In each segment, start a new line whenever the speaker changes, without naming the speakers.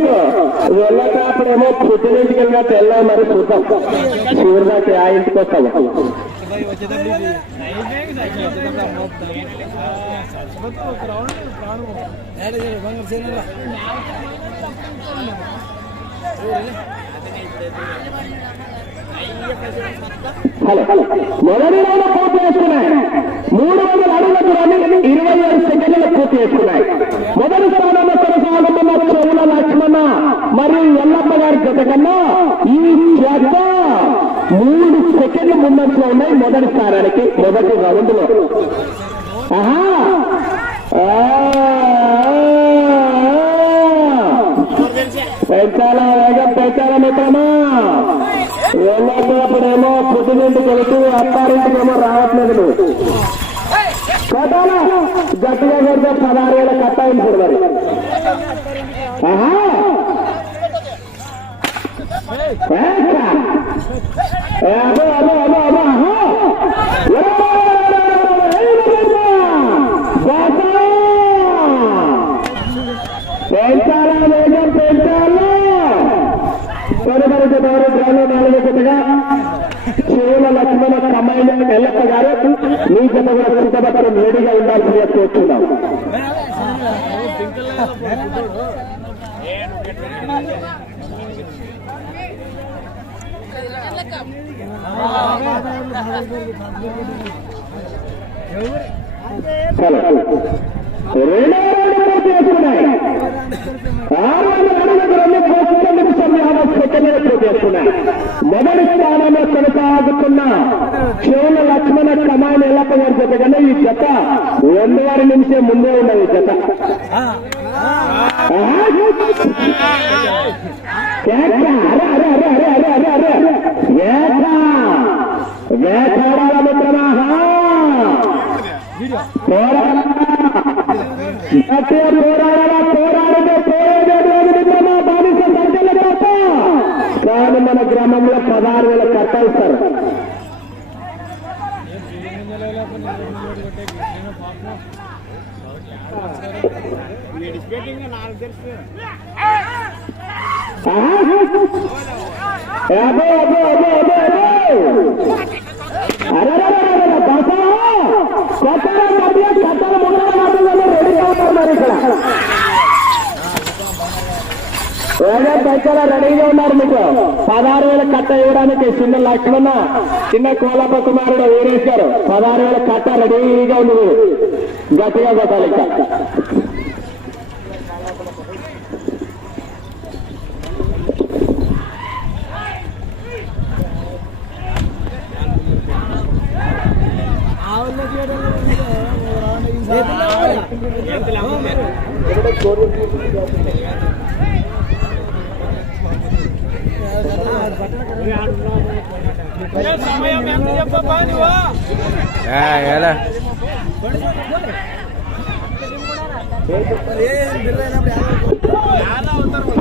ఉరుకో వెళ్ళేటప్పుడేమో పుట్టినింటికి వెళ్ళినా తెల్ల మరి చూద్దాం. చివరిదాకా ఆ ఇంటికి వస్తాము హలో మొదటి రౌండ్ పూర్తి చేసుకున్నాయి. మూడు వందల అడుగుల దూరాన్ని ఇరవై ఐదు సెకండ్లు పూర్తి చేసుకున్నాయి. మొదటి స్థానంలో కొనసాగుతున్న చెవుల లక్ష్మణ మరియు ఎల్లమ్మ గారి జత కన్నా ఈ జత మూడు సెకండ్లు ముందంలో ఉన్నాయి మొదటి స్థానానికి మొదటి రౌండ్లో ఆహా పెంచాలా వేగం పెంచాలా మిత్రమా? అత్తారింటికేమో రావట్లేదు నువ్వు కట్టాలా గట్టిగా కొడితే పదహారు వేల కట్టాయించాడు మరి ఆహా ఏక్క. ఏ పెంచాలా వేగం పెంచాలా తదుపరి నాలుగు జతగా శివుల కమ్మాయిన ఎల్లప్ప గారు. మీ జత కూడా సిద్ధపడతారు వేడిగా ఉండాల్సిందిగా కోరుతున్నాం చలో రెండో రౌండ్ పూర్తి చేసుకున్నాయి ఆరు వందల అడుగుల పోస్టుల నిమిషం యాభై సెకండ్లు చేసుకున్నాయి మొదటి స్థానంలో కొనసాగుతున్న శివుల లక్ష్మణ కమాన్ ఎల్లప్ప గారి జత కన్నా ఈ జత వారి నిమిషం ముందే ఉన్నది ఈ జత వేట. వేటాడాల మిత్రమాహా పోరాడాలా గట్టిగా పోరాడాలా పోరాడితే పోయేదే సంఖ్యల చేత కానీ మన గ్రామంలో పదహారు వేల కట్టాయిస్తారు అదే అదే అదే అదే అదే బసా! కొత్తగా మధ్య కట్టల ముందర మాటలలో రెడీగా ఉన్నారు మరి ఇక్కడ ఏదో రెడీగా ఉన్నారు మీకు. పదహారు వేల కట్ట ఇవ్వడానికి చిన్న లక్ష్మణ చిన్న కోలప్ప కుమారుడు ఊరేశారు. పదహారు వేల కట్ట రెడీగా ఉంది. గట్టిగా కొట్టాలి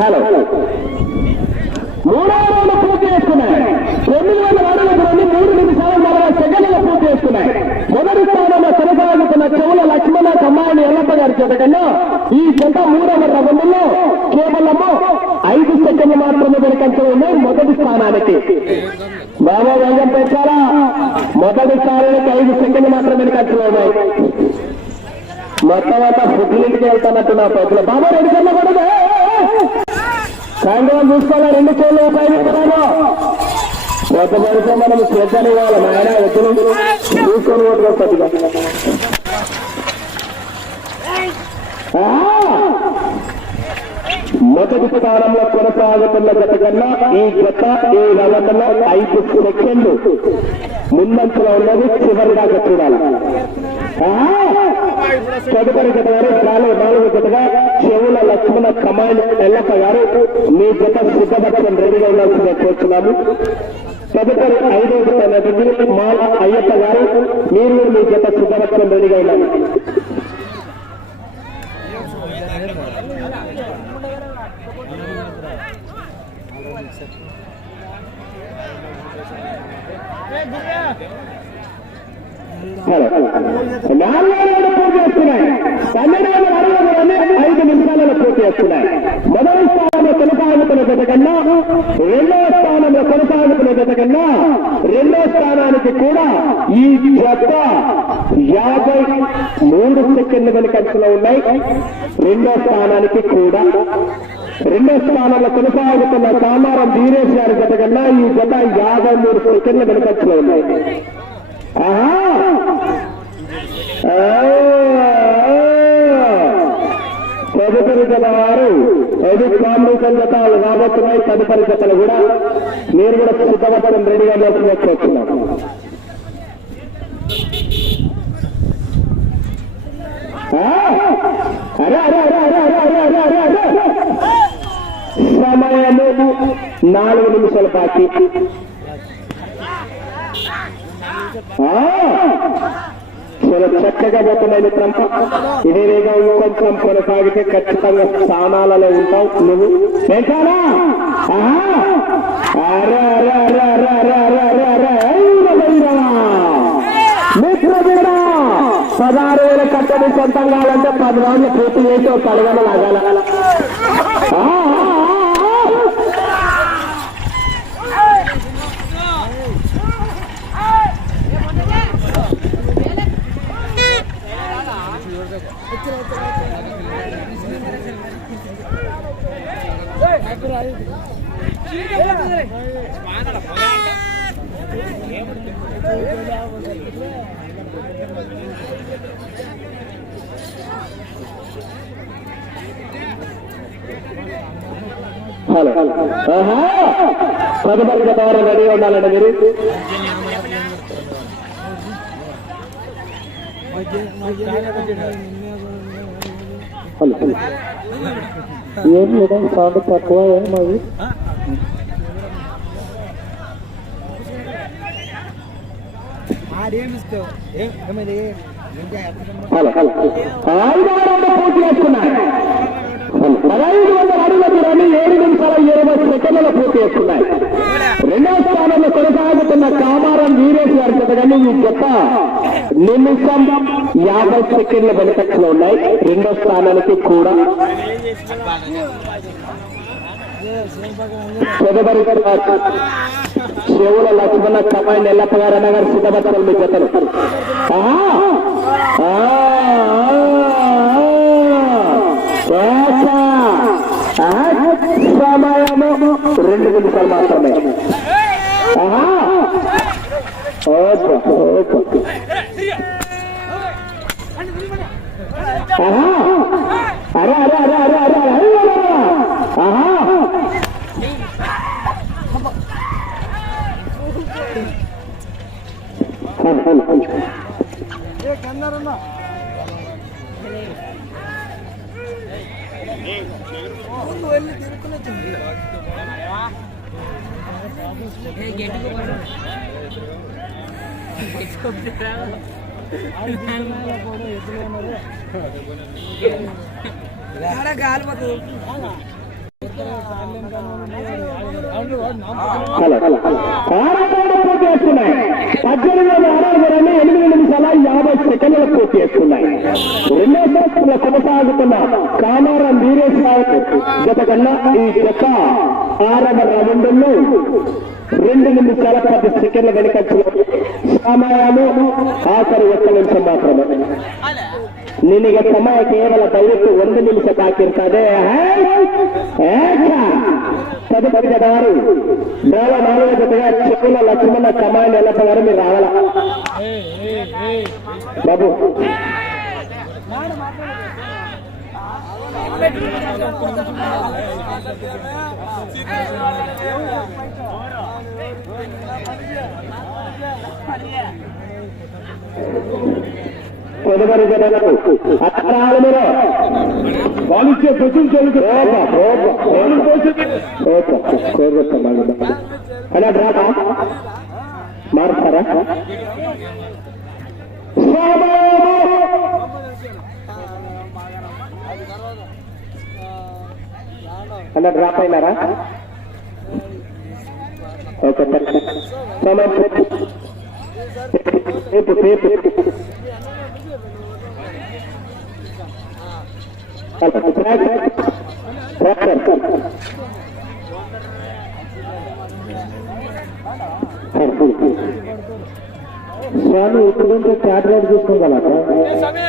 హలో. మూడో రౌండ్ పూర్తి చేసుకున్నాయి. తొమ్మిది వందల అడుగుల నుండి మూడు నిమిషాల నలభై సెకండ్లు పూర్తి చేసుకున్నాయి. మొదటి స్థానంలో కొనసాగుతున్న చెవుల లక్ష్మణ కమ్మాయిని ఎల్లప్ప గారి ఈ జంట మూడవ రౌండ్లో కేవలము ఐదు సెకండ్లు మాత్రమే వెనకంచడం ఉన్నాయి మొదటి స్థానానికి. బాబా వేగం పెంచాలా? మొదటి స్థానానికి ఐదు సెకండ్లు మాత్రమే వెనకంచడం ఉన్నాయి. మొత్తం అంతా ఫుడ్లింటికి వెళ్తానట్టు నా పైపులు బాబా రెండు కన్నా కూడా కాంగ్రెస్ చూసుకోవాలి రెండు చేతులు ఉపయోగిస్తున్నాను కొత్త పరిశ్రమ మనం చేద్దాం ఇవ్వాలి. నాయన ఎద్దులు చూసుకొని ఓటుగా కొద్దిగా మొదటి స్థానంలో కొనసాగుతున్న గత కన్నా ఈ గత ఈ రవతలో ఐదు సెకండ్లు ముందంచలో ఉన్నది చివరి చూడాలి. తదుపరి జత గారు నాలుగు నాలుగు జతగా చెవుల లక్ష్మణ కమాండ్ ఎల్లప్ప గారు. మీ జత సిద్ధపరచడం రెడీగా ఉండాల్సిందే కోరుతున్నాము తదుపరి ఐదో జత మాల అయ్యప్ప గారు. మీరు మీ జత సిద్ధపరచడం రెడీగా ఉండాలి. హలో. నాలుగు వందల పన్నెండు వందల అరవై మంది ఐదు నిమిషాలలో పూర్తి చేస్తున్నాయి. మొదటి స్థానంలో కొనసాగుతున్న జత కన్నా రెండవ స్థానంలో కొనసాగుతున్న జత కన్నా రెండో స్థానానికి కూడా ఈ జత యాభై మూడు సెకండ్ల వెనుకంచలో ఉన్నాయి. రెండో స్థానానికి కూడా. రెండో స్థానంలో కొనసాగుతున్న సామారం వీరేష్ గారి జత కన్నా ఈ జత యాభై మూడు సెకండ్ల వెనుకంచలో ఉన్నాయి. ఆహా! ఎదుగుతున్న వారు ఎదుగు కాంబినేషన్ గత రాబోతున్నాయి తదుపరి జతలు కూడా. మీరు కూడా సిద్ధపడడం రెడీగా మోసం చేస్తున్నాను సమయము నాలుగు నిమిషాలు బాకీ చాలా చక్కగా పోతున్నాయి మిత్రంతా ఇదే రేగా ఇంకొంచెం కొనసాగితే ఖచ్చితంగా స్థానాలలో ఉంటావు. నువ్వు ఏంటానా అరే అరే అరే అరే అరే అరే అరే అరే పదహారు వేల కట్టడి సొంతం కావాలంటే పది రోజులు పూర్తి చేసి ఒక అడగల లాగాల? హలో. తదుపరి గతవారం రెడీ ఉండాలండి మీరు. మధ్య మధ్య ఏం లేదండి సౌండ్ తక్కువ ఏం మరి హలో హలో ఐదు వందల పూర్తి చేసుకున్నాయి పదహైదు వందల అడుగుల దూరాన్ని ఏడు నిమిషాల ఇరవై సెకండ్లలో పూర్తి చేసుకున్నాయి రెండవ స్థానంలో కొనసాగుతున్న కామారం వీరేష్ గారి జతగానే ఈ జత నిమిషం యాభై సెకండ్ల వెనుకట్లో ఉన్నాయి. రెండో స్థానానికి కూడా తదుపరి చెవుల లక్ష్మణ కమాయి నెల్లప్ప గారు అన్నగారు సిద్ధపడతారు మీ జతలు. సమయము రెండు నిమిషాలు మాత్రమే. Okay, okay. अरे अरे अरे अरे अरे अरे गेट को పద్దెనిమిది ఆరాధన ఎనిమిది నిమిషాల యాభై సెకండ్ల పూర్తి చేస్తున్నాయి రెండో సంవత్సరంలో కొనసాగుతున్న కామారం వీరేశ్వర జత కన్నా ఈ జత ఆరవ రౌండ్లో రెండు నిమిషాల పది సెకండ్ల వెనకొచ్చిన సమయాలు ಆಸರು ಒಟ್ಟು ನಿಮಿಷ ಮಾತ್ರ ನಿನಗೆ ಸಮಯ ಕೇವಲ ದಯವಿಟ್ಟು ಒಂದು ನಿಮಿಷ ಬಾಕಿರ್ತದೆ ತದಪಡಿದಾರು ಬೇಳ ಮಾಡುವ ಜೊತೆಗೆ ಚಕ್ಕುಲ ಲಕ್ಷ್ಮಣ ಸಮಯ ನೆಲಪಗಾರು మీరు రావాల ಬಾಬು. తదుపరి జనాలకు అత్తాలు మీరు
పాలిచ్చే ప్రచులు చెల్లుకు
అలా డ్రాపా మారుతారా అన్న డ్రాప్ అయినారా? ఓకే రేపు రేపు స్వామి ఇప్పుడు స్టార్ట్ రోడ్ చూసుకోగలరా
సమయ?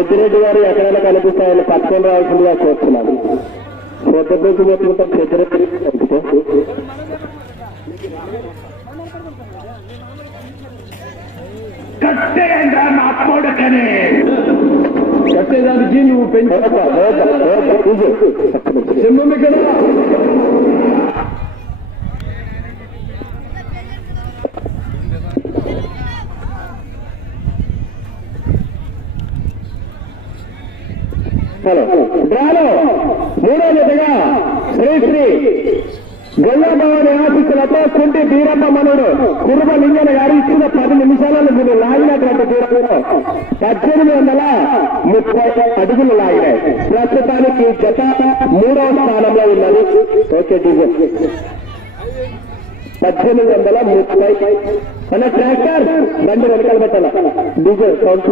పెద్దిరెడ్డి గారు ఎక్కడైనా కనిపిస్తాయని పట్టుకొని రావాల్సిందిగా కోరుతున్నాను. పెద్దకు పెట్టుకుంటాం పెద్దిరెడ్డి
కట్టేదానికి నువ్వు పెంచు. సింహం
హలో. డ్రాలో మూడో విధంగా శ్రీ శ్రీ గొల్లభవాని ఆఫీసులతో కుంటి బీరమ్మ మనుడు కురుమ లింగన గారు ఇచ్చిన పది నిమిషాలలో మీరు లాగినటువంటి దూరంలో పద్దెనిమిది వందల ముప్పై అడుగులు లాగినాయి. ప్రస్తుతానికి జత మూడవ స్థానంలో ఉన్నది. ఓకే డీజల్ పద్దెనిమిది వందల ముప్పై. మన ట్రాక్టర్ బండి వెనకాల పెట్టాల? Diesel count